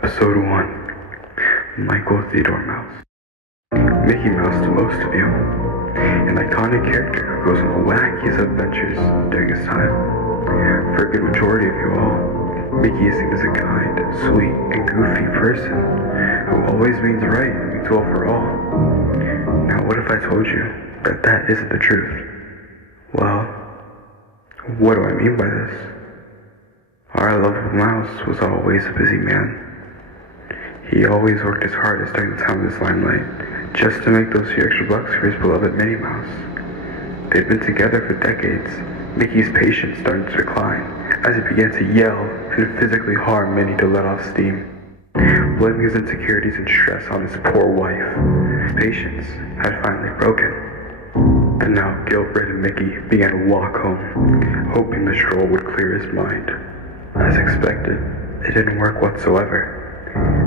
Episode 1, Michael Theodore Mouse. Mickey Mouse to most of you, an iconic character who goes on the wackiest adventures during his time. For a good majority of you all, Mickey is seen as a kind, sweet, and goofy person who always means right and means well for all. Now what if I told you that that isn't the truth? Well, what do I mean by this? Our lovable mouse was always a busy man. He always worked his hardest during the time of his limelight, just to make those few extra bucks for his beloved Minnie Mouse. They'd been together for decades. Mickey's patience started to decline as he began to yell and physically harm Minnie to let off steam. Blaming his insecurities and stress on his poor wife, patience had finally broken. And now guilt-ridden Mickey began to walk home, hoping the stroll would clear his mind. As expected, it didn't work whatsoever.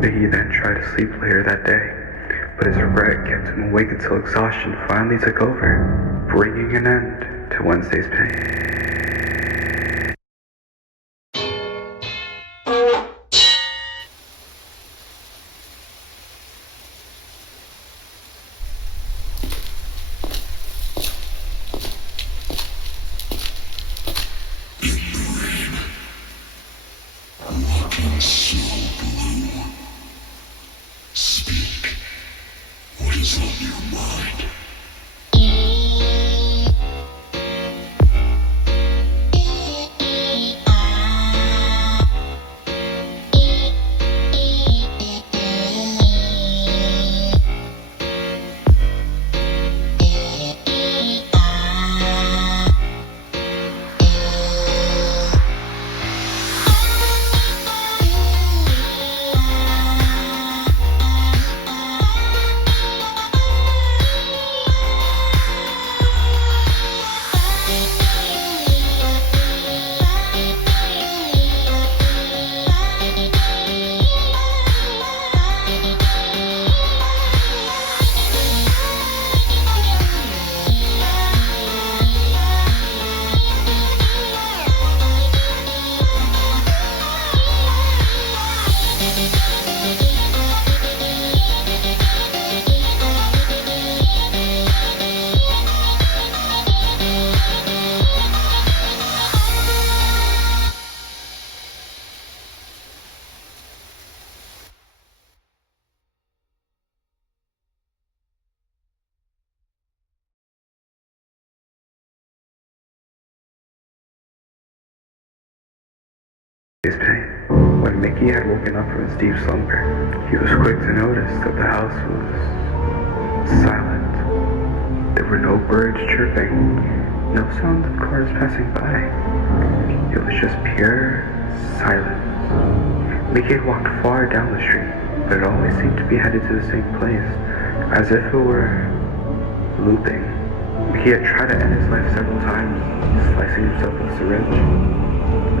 Mickey then tried to sleep later that day, but his regret kept him awake until exhaustion finally took over, bringing an end to Wednesday's pain. Looking so blue. Speak. What is on your mind? When Mickey had woken up from his deep slumber, he was quick to notice that the house was silent. There were no birds chirping, no sound of cars passing by. It was just pure silence. Mickey had walked far down the street, but it always seemed to be headed to the same place, as if it were looping. Mickey had tried to end his life several times, slicing himself with a syringe,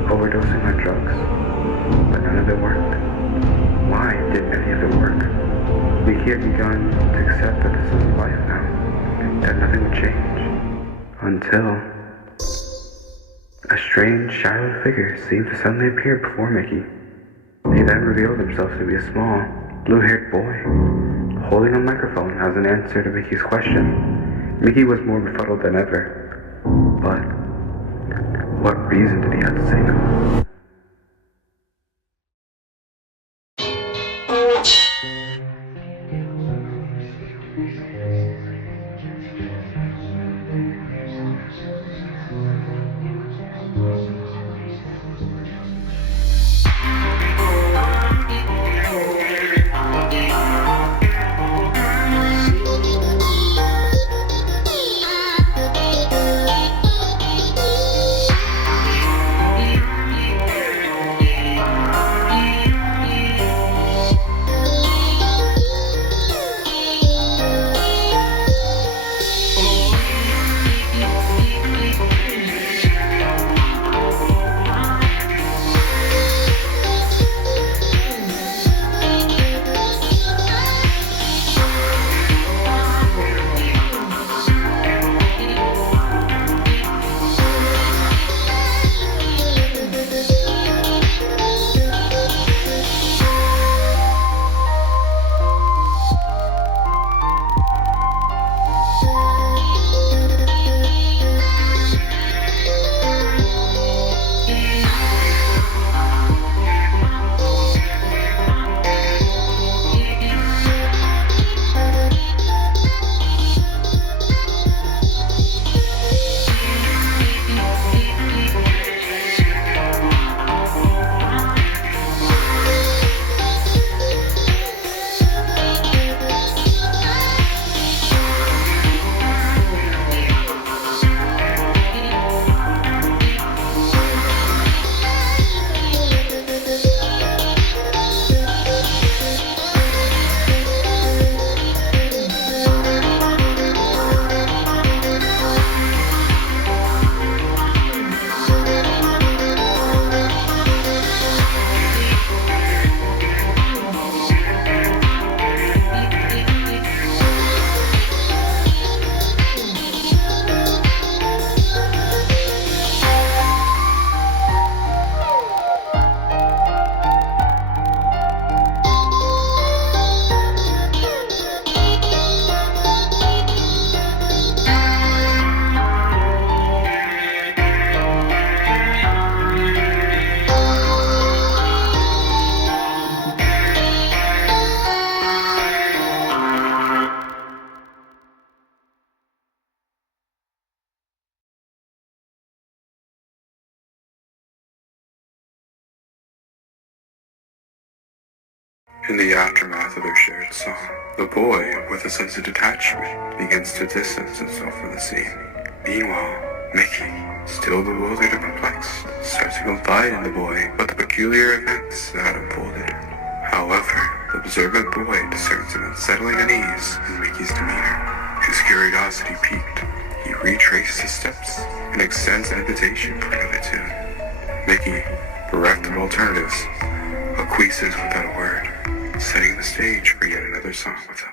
overdosing on drugs, but none of it worked. Why didn't any of it work? Mickey had begun to accept that this was life now, that nothing would change, until a strange shadowy figure seemed to suddenly appear before Mickey. He then revealed himself to be a small, blue-haired boy, holding a microphone as an answer to Mickey's question. Mickey was more befuddled than ever, but what reason did he have to say no? In the aftermath of their shared song, the boy, with a sense of detachment, begins to distance himself from the scene. Meanwhile, Mickey, still bewildered and perplexed, starts to confide in the boy about the peculiar events that had unfolded. However, the observant boy discerns an unsettling unease in Mickey's demeanor. His curiosity piqued, he retraces his steps and extends an invitation for another tune. Mickey, bereft of alternatives, acquiesces without a word, setting the stage for yet another song with him.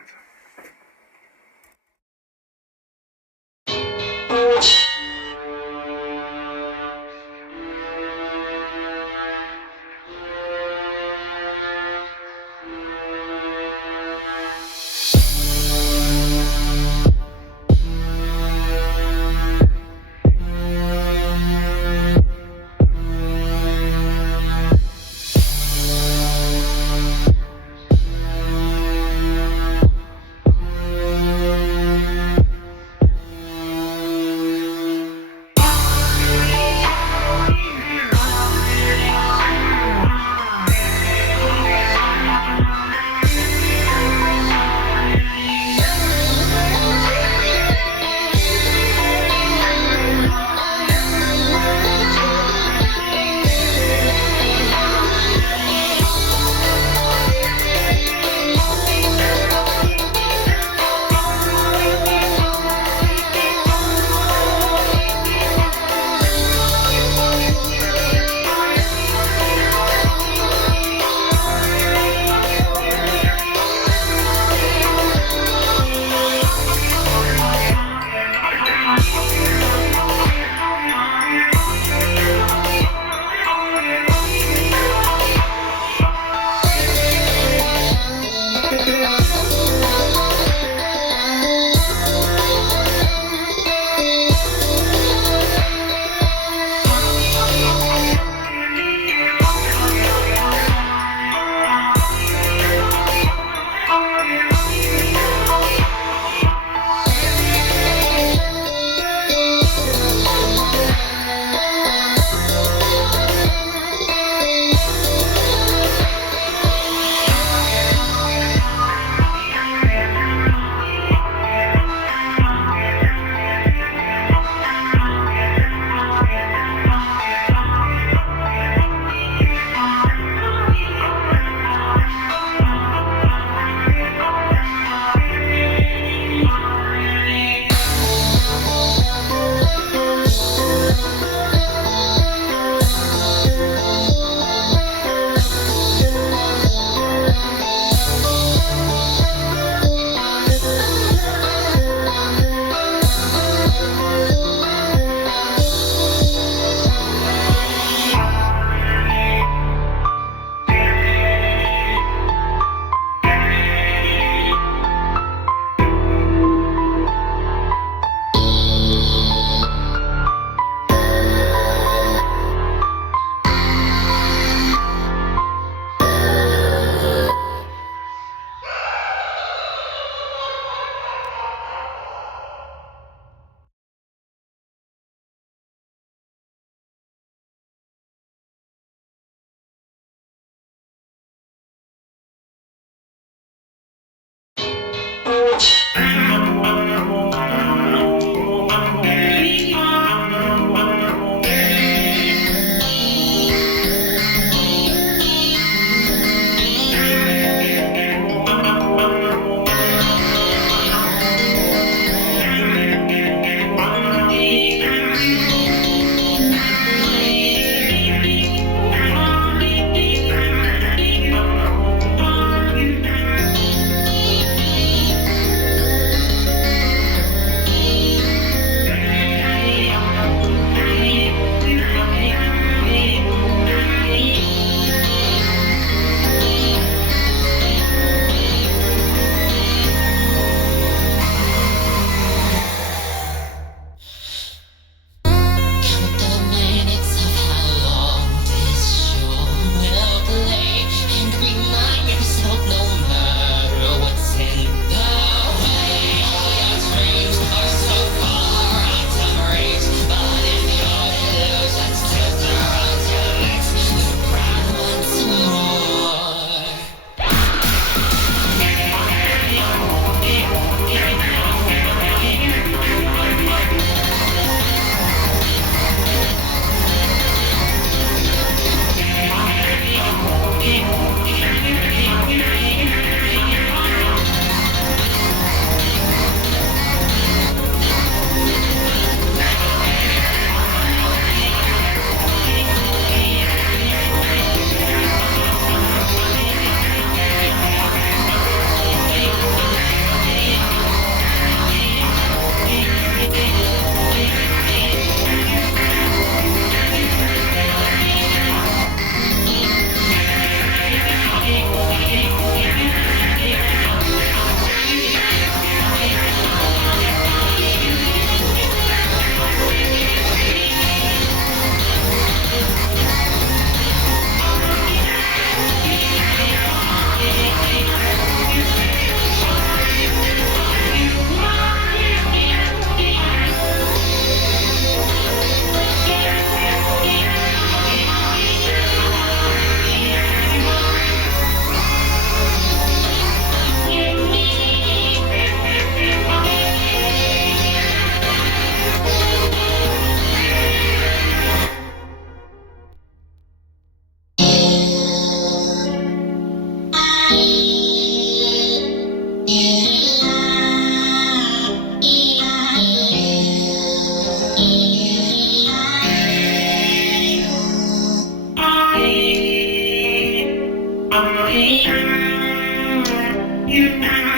You now